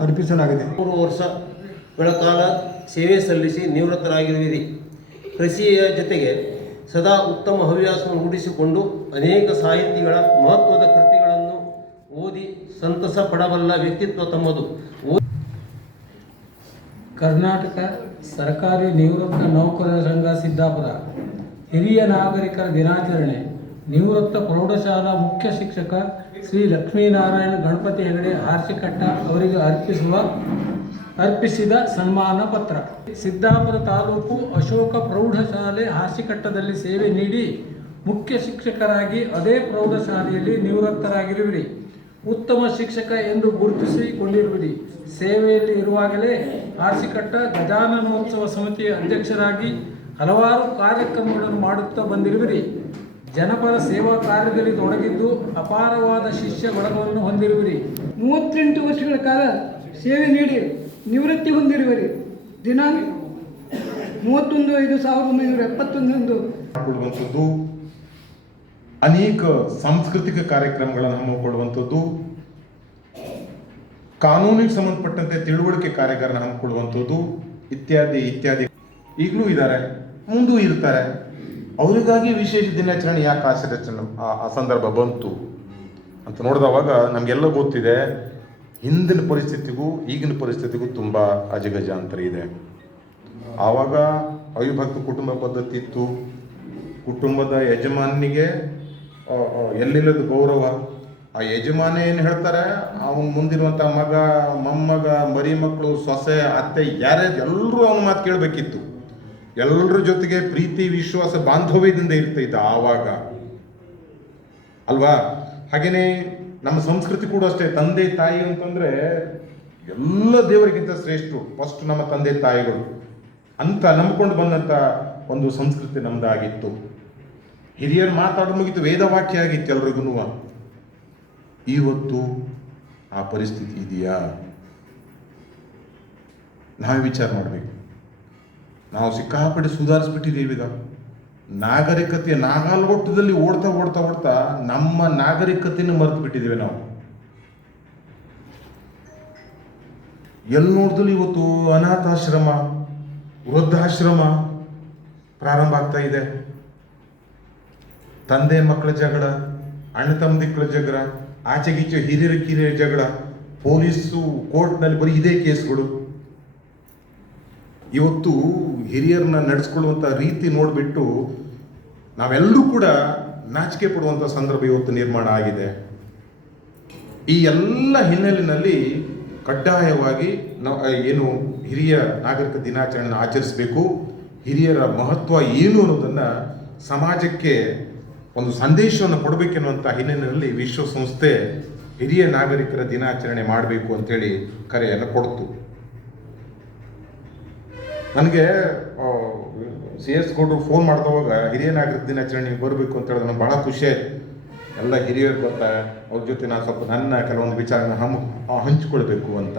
ಅರ್ಪಿಸಲಾಗಿದೆ. ಮೂರು ವರ್ಷಗಳ ಕಾಲ ಸೇವೆ ಸಲ್ಲಿಸಿ ನಿವೃತ್ತರಾಗಿರುವಿರಿ. ಕೃಷಿಯ ಜೊತೆಗೆ ಸದಾ ಉತ್ತಮ ಹವ್ಯಾಸವನ್ನು ರೂಢಿಸಿಕೊಂಡು ಅನೇಕ ಸಾಹಿತಿಗಳ ಮಹತ್ವದ ಕೃತಿಗಳನ್ನು ಓದಿ ಸಂತಸ ಪಡಬಲ್ಲ ವ್ಯಕ್ತಿತ್ವ ತಮ್ಮದು. ಓ- ಕರ್ನಾಟಕ ಸರ್ಕಾರಿ ನಿವೃತ್ತ ನೌಕರರ ಸಂಘ ಸಿದ್ದಾಪುರ. ಹಿರಿಯ ನಾಗರಿಕರ ದಿನಾಚರಣೆ. ನಿವೃತ್ತ ಪ್ರೌಢಶಾಲಾ ಮುಖ್ಯ ಶಿಕ್ಷಕ ಶ್ರೀ ಲಕ್ಷ್ಮೀನಾರಾಯಣ ಗಣಪತಿ ಹೆಗಡೆ ಹಾರ್ಸಿಕಟ್ಟ ಅವರಿಗೆ ಅರ್ಪಿಸುವ, ಅರ್ಪಿಸಿದ ಸನ್ಮಾನ ಪತ್ರ. ಸಿದ್ದಾಪುರ ತಾಲೂಕು ಅಶೋಕ ಪ್ರೌಢಶಾಲೆ ಹಾಸಿಕಟ್ಟದಲ್ಲಿ ಸೇವೆ ನೀಡಿ ಮುಖ್ಯ ಶಿಕ್ಷಕರಾಗಿ ಅದೇ ಪ್ರೌಢಶಾಲೆಯಲ್ಲಿ ನಿವೃತ್ತರಾಗಿರುವಿರಿ. ಉತ್ತಮ ಶಿಕ್ಷಕ ಎಂದು ಗುರುತಿಸಿಕೊಂಡಿರುವಿರಿ. ಸೇವೆಯಲ್ಲಿ ಇರುವಾಗಲೇ ಹಾಸಿಕಟ್ಟ ಗಜಾನನೋತ್ಸವ ಸಮಿತಿಯ ಅಧ್ಯಕ್ಷರಾಗಿ ಹಲವಾರು ಕಾರ್ಯಕ್ರಮಗಳನ್ನು ಮಾಡುತ್ತಾ ಬಂದಿರುವಿರಿ. ಜನಪರ ಸೇವಾ ಕಾರ್ಯದಲ್ಲಿ ತೊಡಗಿದ್ದು ಅಪಾರವಾದ ಶಿಷ್ಯ ಬಳಗವನ್ನು ಹೊಂದಿರುವಿರಿ. ಮೂವತ್ತೆಂಟು ವರ್ಷಗಳ ಕಾಲ ಸೇವೆ ನೀಡಿ ನಿವೃತ್ತಿ ಹೊಂದಿರುವಿರಿ. ದಿನಾಂಕ ಮೂವತ್ತೊಂದು ಐದು ಸಾವಿರದ ಒಂಬೈನೂರ ಎಪ್ಪತ್ತೊಂದರಂದು ಕೊಡುವಂಥದ್ದು ಅನೇಕ ಸಾಂಸ್ಕೃತಿಕ ಕಾರ್ಯಕ್ರಮಗಳನ್ನು ಹಮ್ಮಿಕೊಳ್ಳುವಂಥದ್ದು ಕಾನೂನಿಗೆ ಸಂಬಂಧಪಟ್ಟಂತೆ ತಿಳುವಳಿಕೆ ಕಾರ್ಯಾಗಾರನ ಹಮ್ಮಿಕೊಳ್ಳುವಂಥದ್ದು ಇತ್ಯಾದಿ ಇತ್ಯಾದಿ. ಈಗಲೂ ಇದ್ದಾರೆ ಮುಂದೂ ಇರ್ತಾರೆ. ಅವರಿಗಾಗಿ ವಿಶೇಷ ದಿನಾಚರಣೆ ಯಾಕೆ ಆಚರಿಸಣ ಆ- ಸಂದರ್ಭ ಬಂತು ಅಂತ ನೋಡಿದವಾಗ ನಮಗೆಲ್ಲ ಗೊತ್ತಿದೆ, ಹಿಂದಿನ ಪರಿಸ್ಥಿತಿಗೂ ಈಗಿನ ಪರಿಸ್ಥಿತಿಗೂ ತುಂಬ ಅಜಗಜಾಂತರ ಇದೆ. ಆವಾಗ ಅವಿಭಕ್ತ ಕುಟುಂಬ ಪದ್ಧತಿ ಇತ್ತು. ಕುಟುಂಬದ ಯಜಮಾನಿಗೆ ಎಲ್ಲಿಲ್ಲದ ಗೌರವ. ಆ ಯಜಮಾನ ಏನು ಹೇಳ್ತಾರೆ, ಅವನ ಮುಂದಿರುವಂಥ ಮಗ, ಮೊಮ್ಮಗ ಮರಿ ಮಕ್ಕಳು ಸೊಸೆ, ಅತ್ತೆ, ಯಾರ್ಯಾರು ಎಲ್ಲರೂ ಅವನ ಮಾತು ಕೇಳಬೇಕಿತ್ತು. ಎಲ್ಲರ ಜೊತೆಗೆ ಪ್ರೀತಿ, ವಿಶ್ವಾಸ, ಬಾಂಧವ್ಯದಿಂದ ಇರ್ತಾ ಆವಾಗ. ಅಲ್ವಾ? ಹಾಗೇನೆ ನಮ್ಮ ಸಂಸ್ಕೃತಿ ಕೂಡ ಅಷ್ಟೇ. ತಂದೆ, ತಾಯಿ ಅಂತಂದ್ರೆ ಎಲ್ಲ ದೇವರಿಗಿಂತ ಶ್ರೇಷ್ಠರು. ಫಸ್ಟ್ ನಮ್ಮ ತಂದೆ, ತಾಯಿಗಳು. ಅಂತ ನಂಬ್ಕೊಂಡು ಬಂದಂತ ಒಂದು ಸಂಸ್ಕೃತಿ ನಮ್ದಾಗಿತ್ತು. ಹಿರಿಯರು ಮಾತಾಡೋ ಮುಗಿತು. ವೇದವಾಕ್ಯ ಆಗಿತ್ತು ಎಲ್ರಿಗೂ ಇವತ್ತು ಆ ಪರಿಸ್ಥಿತಿ ಇದೆಯಾ? ನಾವೇ ವಿಚಾರ ಮಾಡಬೇಕು. ನಾವು ಸಿಕ್ಕಾಪಟ್ಟೆ ಸುಧಾರಿಸ್ಬಿಟ್ಟಿದ್ದೀವಿ ಈಗ. ನಾಗರಿಕತೆಯ ನಾಗಾಲ್ಗೊಟ್ಟದಲ್ಲಿ ಓಡ್ತಾ ಓಡ್ತಾ ಓಡ್ತಾ ನಮ್ಮ ನಾಗರಿಕತೆಯನ್ನು ಮರೆತು ಬಿಟ್ಟಿದ್ದೀವಿ ನಾವು. ಎಲ್ಲಿ ನೋಡಿದ್ರು ಇವತ್ತು ಅನಾಥಾಶ್ರಮ, ವೃದ್ಧಾಶ್ರಮ ಪ್ರಾರಂಭ ಆಗ್ತಾ ಇದೆ. ತಂದೆ ಮಕ್ಕಳ ಜಗಳ, ಅಣ್ಣ ತಮ್ಮದಿಕ್ಕಳ ಜಗಳ, ಆಚೆಗೀಚೆ ಹಿರಿಯರ ಕಿರಿಯರ ಜಗಳ, ಪೊಲೀಸು ಕೋರ್ಟ್ನಲ್ಲಿ ಬರೀ ಇದೇ ಕೇಸ್ಗಳು. ಇವತ್ತು ಹಿರಿಯರನ್ನ ನಡೆಸ್ಕೊಳ್ಳುವಂಥ ರೀತಿ ನೋಡಿಬಿಟ್ಟು ನಾವೆಲ್ಲರೂ ಕೂಡ ನಾಚಿಕೆ ಪಡುವಂಥ ಸಂದರ್ಭ ಇವತ್ತು ನಿರ್ಮಾಣ ಆಗಿದೆ. ಈ ಎಲ್ಲ ಹಿನ್ನೆಲೆಯಲ್ಲಿ ಕಡ್ಡಾಯವಾಗಿ ನಾವು ಏನು ಹಿರಿಯ ನಾಗರಿಕ ದಿನಾಚರಣೆ ಆಚರಿಸಬೇಕು, ಹಿರಿಯರ ಮಹತ್ವ ಏನು ಅನ್ನೋದನ್ನು ಸಮಾಜಕ್ಕೆ ಒಂದು ಸಂದೇಶವನ್ನು ಕೊಡಬೇಕೆನ್ನುವಂಥ ಹಿನ್ನೆಲೆಯಲ್ಲಿ ವಿಶ್ವಸಂಸ್ಥೆ ಹಿರಿಯ ನಾಗರಿಕರ ದಿನಾಚರಣೆ ಮಾಡಬೇಕು ಅಂತೇಳಿ ಕರೆಯನ್ನು ಕೊಡ್ತು. ನನಗೆ ಸಿ ಎಸ್ ಗೌಡ್ರು ಫೋನ್ ಮಾಡಿದವಾಗ ಹಿರಿಯ ನಾಗರಿಕ ದಿನಾಚರಣೆ ಬರಬೇಕು ಅಂತ ಹೇಳಿದ್ರೆ ನನಗೆ ಭಾಳ ಖುಷಿ ಆಯ್ತು. ಎಲ್ಲ ಹಿರಿಯರು ಬರ್ತಾರೆ, ಅವ್ರ ಜೊತೆ ನಾನು ಸ್ವಲ್ಪ ನನ್ನ ಕೆಲವೊಂದು ವಿಚಾರನ ಹಮ್, ಹಂಚಿಕೊಳ್ಬೇಕು ಅಂತ.